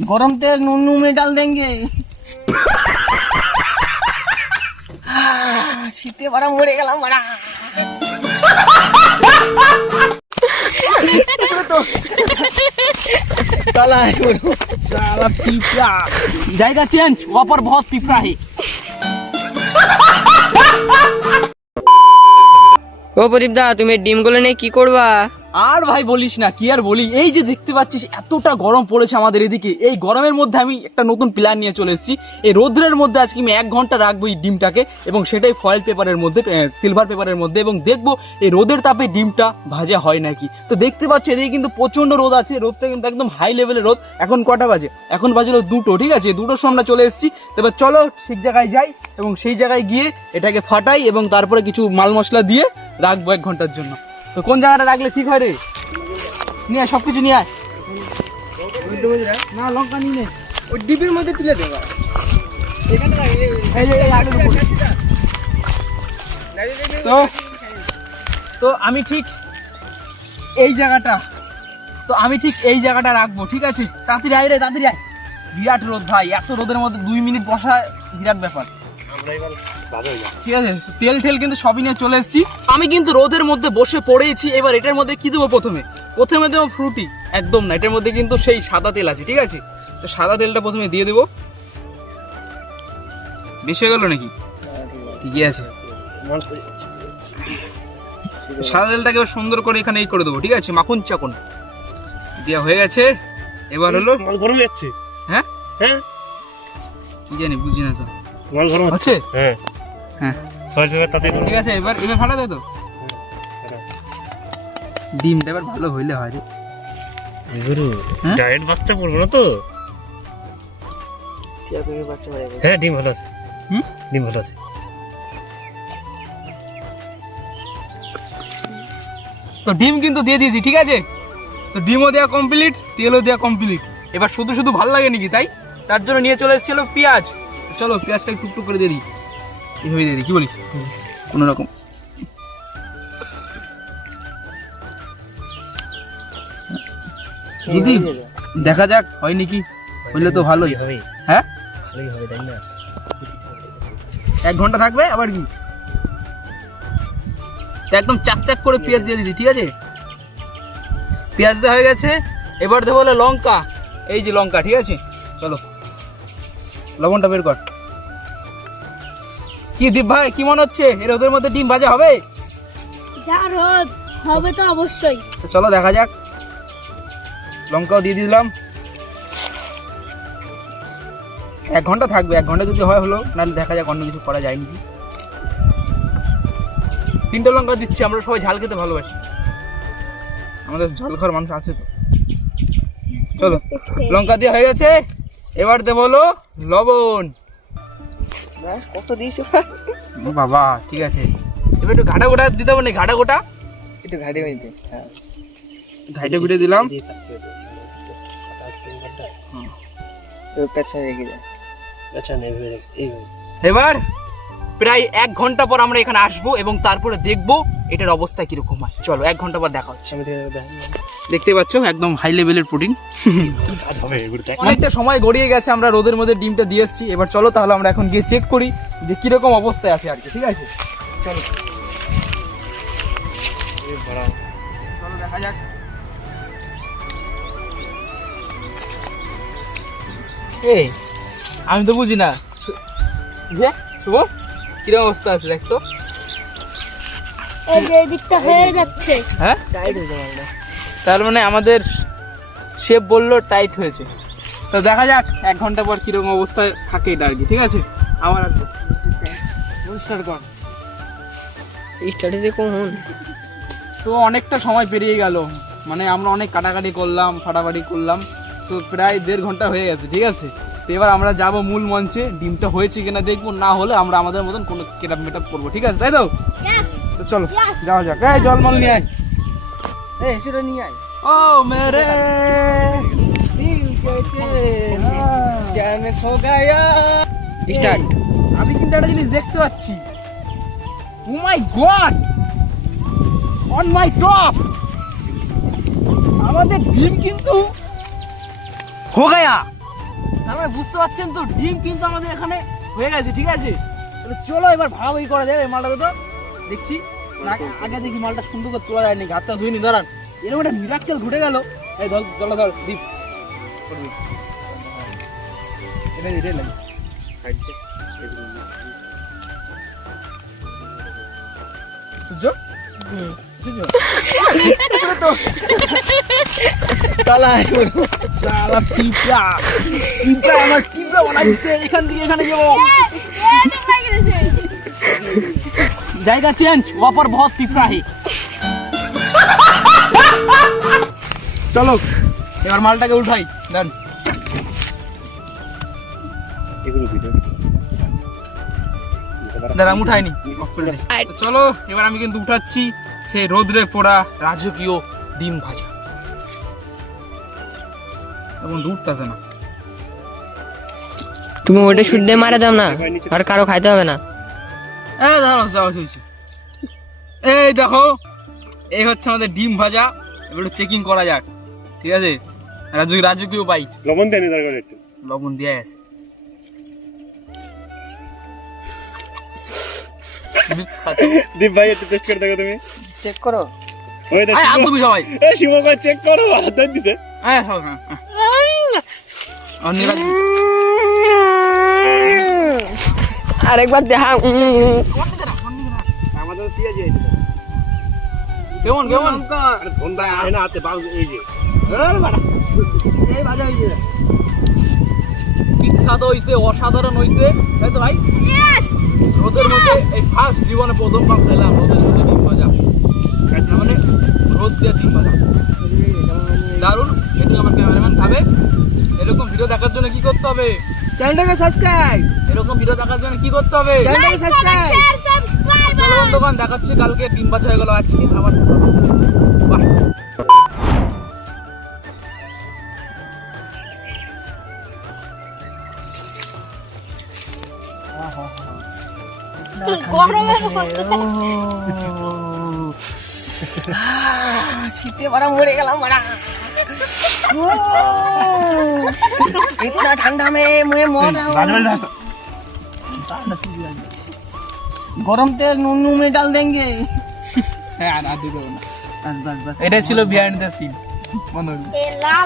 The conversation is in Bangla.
गरम तेल नून में डाल देंगे। शीते बड़ा मरे गला बड़ा। तो साला है वो, साला पिपरा जाएगा चेंज, वहाँ पर बहुत पिपरा है। ও প্রদীপদা, তুমি ডিমগুলো নিয়ে কি করবা? আর ভাই বলিস না, কি আর বলি, এই যে দেখতে পাচ্ছিস এতটা গরম পড়েছে আমাদের এদিকে। এই গরমের মধ্যে আমি একটা নতুন প্ল্যান নিয়ে চলে এসেছি। এই রোদ্রের মধ্যে আজকে আমি 1 ঘন্টা রাখবো এই ডিমটাকে, এবং সেটাই ফয়েল পেপারের মধ্যে, সিলভার পেপারের মধ্যে, এবং দেখবো এই রোদের তাপে ডিমটা ভাজা হয় নাকি। তো দেখতে পাচ্ছ এদিকে কিন্তু প্রচন্ড রোদ আছে, রোদটা কিন্তু একদম হাই লেভেলের রোদ। এখন কটা বাজে? এখন বাজলো 2টো, ঠিক আছে? 2টোর সময় আমরা চলে এসেছি। এবার চলো ঠিক জায়গায় যাই, এবং সেই জায়গায় গিয়ে এটাকে ফাটাই, এবং তারপরে কিছু মাল মশলা দিয়ে রাখবো 1 ঘন্টার জন্য। তো কোন জায়গাটা রাখলে ঠিক হয় রে? নিয়ে আয়, সবকিছু নিয়ে আয়। না লঙ্কা নিয়ে নে, ওই ডিবির মধ্যে তুলে দেবো। তো আমি ঠিক এই জায়গাটা রাখবো, ঠিক আছে? তাড়াতাড়ি আয় রে, তাড়াতাড়ি আয়। বিরাট রোদ ভাই, এত রোদের মধ্যে 2 মিনিট বসা বিরাট ব্যাপার। ঠিক আছে, তেল ঠেল কিন্তু সবই নিয়ে চলে এসেছি। আমি কিন্তু রোদের মধ্যে বসে পড়েছি। এবার এটার মধ্যে কি দেবো? প্রথমে দেবো ফ্রুটি। একদম না, এটার মধ্যে কিন্তু সেই সাদা তেল আছে, ঠিক আছে? তো সাদা তেলটা প্রথমে দিয়ে দেবো। বেশি হয়ে গেল নাকি? ঠিকই আছে। সাদা তেলটাকে সুন্দর করে এখানে এই করে দেবো, ঠিক আছে? মাখন চাকন দেওয়া হয়ে গেছে। এবার হলো গরম যাচ্ছে। হ্যাঁ হ্যাঁ, কি জানি, বুঝি না তো। গরম হচ্ছে? হ্যাঁ হ্যাঁ, ঠিক আছে। এবার ফাটা দেয় তো ডিমটা, এবার ভালো হইলে হয় রে। ডায়েট বাচ্চা পড়বো না তো? হ্যাঁ, ডিম ভালো আছে। ডিম ভালো আছে। তো ডিম কিন্তু দিয়ে দিয়েছি, ঠিক আছে? তো ডিমও দেওয়া কমপ্লিট, তেলও দেওয়া কমপ্লিট। এবার শুধু ভালো লাগে নাকি, তাই তার জন্য নিয়ে চলে এসেছিল পেঁয়াজ। চলো পেঁয়াজটা টুকটুক করে দিয়ে দিই, এইভাবে দিয়ে দিই, কি বলিস? কোনো রকম দিদি, দেখা যাক হয় নাকি। হইলে তো ভালোই হবে। হ্যাঁ, ভালোই হবে, তাই না? 1 ঘন্টা থাকবে আবার কি। একদম চাক করে পেঁয়াজ দিয়ে দিচ্ছি, ঠিক আছে? পেঁয়াজ দেওয়া হয়ে গেছে। এবার দেবো হলো লঙ্কা। এই যে লঙ্কা, ঠিক আছে? চলো লবণটা বের কর। কি দীপ ভাই, কি মনে হচ্ছে এর রোদের মধ্যে ডিম ভাজা হবে? যা রোদ হবে তো অবশ্যই। তো চলো দেখা যাক। লঙ্কাও দিয়ে দিলাম। 1 ঘন্টা থাকবে, 1 ঘন্টা যদি হয় হলো, নাহলে দেখা যাক অন্য কিছু করা যায় নাকি। 3টে লঙ্কা দিচ্ছি, আমরা সবাই ঝাল খেতে ভালোবাসি, আমাদের ঝাল খাওয়ার মানুষ আছে তো। চলো লঙ্কা দিয়ে হয়ে গেছে। এবার দেবো হলো লবণ। কত দিয়েছো? ও বাবা, ঠিক আছে। এবার একটু ঘাটা গোটা দিতে হবে না? ঘাটা গোটা একটু ঘাটে হইতে। হ্যাঁ, ঘাটে ঘুটে দিলাম। পেছনে রেখে যায়। আচ্ছা, এবার প্রায় 1 ঘন্টা পর আমরা এখানে আসবো, এবং তারপরে দেখবো এটার অবস্থা কিরকম হয়। চলো 1 ঘন্টা পর দেখা হচ্ছে। দেখতে পাচ্ছ একদম হাই লেভেলের প্রোটিন। অনেকটা সময় গড়িয়ে গেছে, আমরা রোদের মধ্যে ডিমটা দিয়ে এসেছি। এবার চলো তাহলে আমরা এখন গিয়ে চেক করি যে কিরকম অবস্থায় আছে আর কি, ঠিক আছে? চলো চলো দেখা যাক। এই আমি তো বুঝি না যে শুভ কিরকম অবস্থা আছে, দেখতো? এই যে এদিকটা হয়ে যাচ্ছে। হ্যাঁ, তার মানে আমাদের শেফ বললো টাইট হয়েছে। তো দেখা যাক 1 ঘন্টা পর কিরকম অবস্থায় থাকে এটা আর কি, ঠিক আছে? আবার আসবো। স্টার্ট কর। স্টার্টে কখন? তো অনেকটা সময় পেরিয়ে গেল, মানে আমরা অনেক কাটাকাটি করলাম, ফাটাফাটি করলাম। তো প্রায় 1.5 ঘন্টা হয়ে গেছে, ঠিক আছে? তো এবার আমরা যাবো মূল মঞ্চে, ডিমটা হয়েছে কিনা দেখবো, না হলে আমরা আমাদের মতন কোনো কেটাপ মেটাপ করবো, ঠিক আছে? তাই তো? তো চলো যাওয়া যাক। এই জল মল নিয়ে আয়, এই সেটা নিয়ে আয়। ও মেরে জানে খো গায়া। স্টার্ট। আমি কিন্তু একটা জিনিস দেখতে পাচ্ছি। ও মাই গড, অন মাই টপ আমাদের ডিম কিন্তু হো গায়া। তার মানে বুঝতে পারছেন তো ডিম কিন্তু আমাদের এখানে হয়ে গেছে, ঠিক আছে? তাহলে চলো এবার ভাগাভাগি করা যাবে এই মালটাকে। তো দেখছি আগে দেখি মালটা সুন্দর করে তোলা যায়নি, ঘাটটা ধুইনি। দাঁড়ান, এরকম একটা মিরাক্কেল ঘটে গেল। এই ধর ধর দীপ এটাই লাগে সূর্য সূর্য শালা পিঁপড়া পিঁপড়া আমার পিঁপড়া বানাইছে। এখান থেকে এখানে যাবো, জায়গা চেঞ্জ, ওপর বহুত পিঁপড়া হে। চলো এবার মালটাকে উঠাই। ডান, দাঁড়া উঠাইনি। চলো এবার আমি কিন্তু উঠাচ্ছি সেই রোদ্রে পোড়া রাজকীয় ডিম ভাজা। এখন উঠতেছে না। তুমি ওটা শুট দিয়ে মারা দাও না, আর কারো খাইতে হবে না। এই দেখো, এই হচ্ছে আমাদের ডিম ভাজা। এবার চেকিং করা যাক, ঠিক আছে? রাজকীয় বাইট। লবণ দেয়নি দরকার একটু। লবণ দেয়া আছে। দীপ ভাই একটু টেস্ট করে দেখো তুমি। চেক করো। ওই দেখ আয়, আগুবি সবাই। এই শিবকা চেক করো, হাত দিছে। হ্যাঁ হ্যাঁ হ্যাঁ। আরেকবার দেখা। আমাদের পেঁয়াজ আছে। কেমন কেমন? আরে ধন্দা আয় না হাতে বাউ এই যে। এই ভাজা হয়েছে। বিখ্যাত হইছে, অসাধারণ হইছে, তাই তো ভাই? রোদের মধ্যে এই ফার্স্ট জীবনে প্রথমবার খেলাম রোদের মধ্যে ডিম ভাজা। মানে রোদ দিয়ে ডিম ভাজা দারুণ। এটি আমার ক্যামেরাম্যান খাবে। এরকম ভিডিও দেখার জন্য কি করতে হবে? চ্যানেলটাকে সাবস্ক্রাইব। এরকম ভিডিও দেখার জন্য কি করতে হবে? চ্যানেলটাকে সাবস্ক্রাইব। চলো বন্ধুগণ, দেখাচ্ছি কালকে ডিম ভাজা হয়ে গেল, আজকে আবার বাহ। গরমে শীতে মারা মরে গেলাম মারা। इतना ठंडा में मुझे मौत गरम तेल नून में डाल देंगे। হ্যাঁ, আর দিতে হবে না। এটা ছিল বিহাইন্ড দ্য সিন। লাল